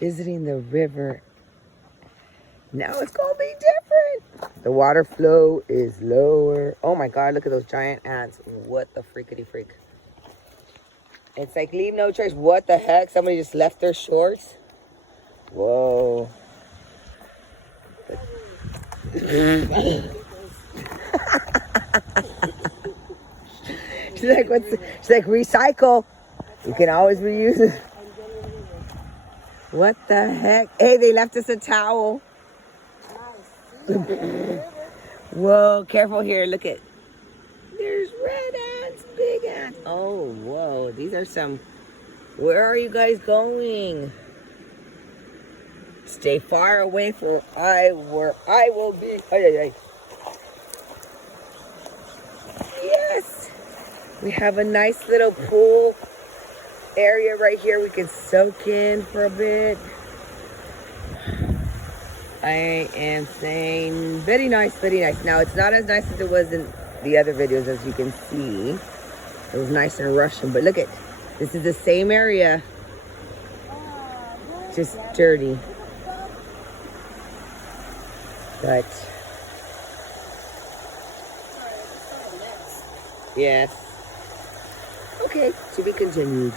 visiting the river. Now it's gonna be different. The water flow is lower. Oh my God, look at those giant ants. What the freakity freak. It's like leave no trace. What the heck? Somebody just left their shorts? Whoa. She's like, she's like, recycle. You can always reuse it. What the heck? Hey, they left us a towel. Whoa, careful here. Look at. There's red ants, big ants. Oh, whoa. These are some. Where are you guys going? Stay far away from where I will be. Ay, ay, ay. Yes. We have a nice little pool area right here. We can soak in for a bit. I am saying very nice, very nice. Now, it's not as nice as it was in the other videos, as you can see. It was nice and Russian, but look at, this is the same area, just dirty. But, yes. Okay, to be continued.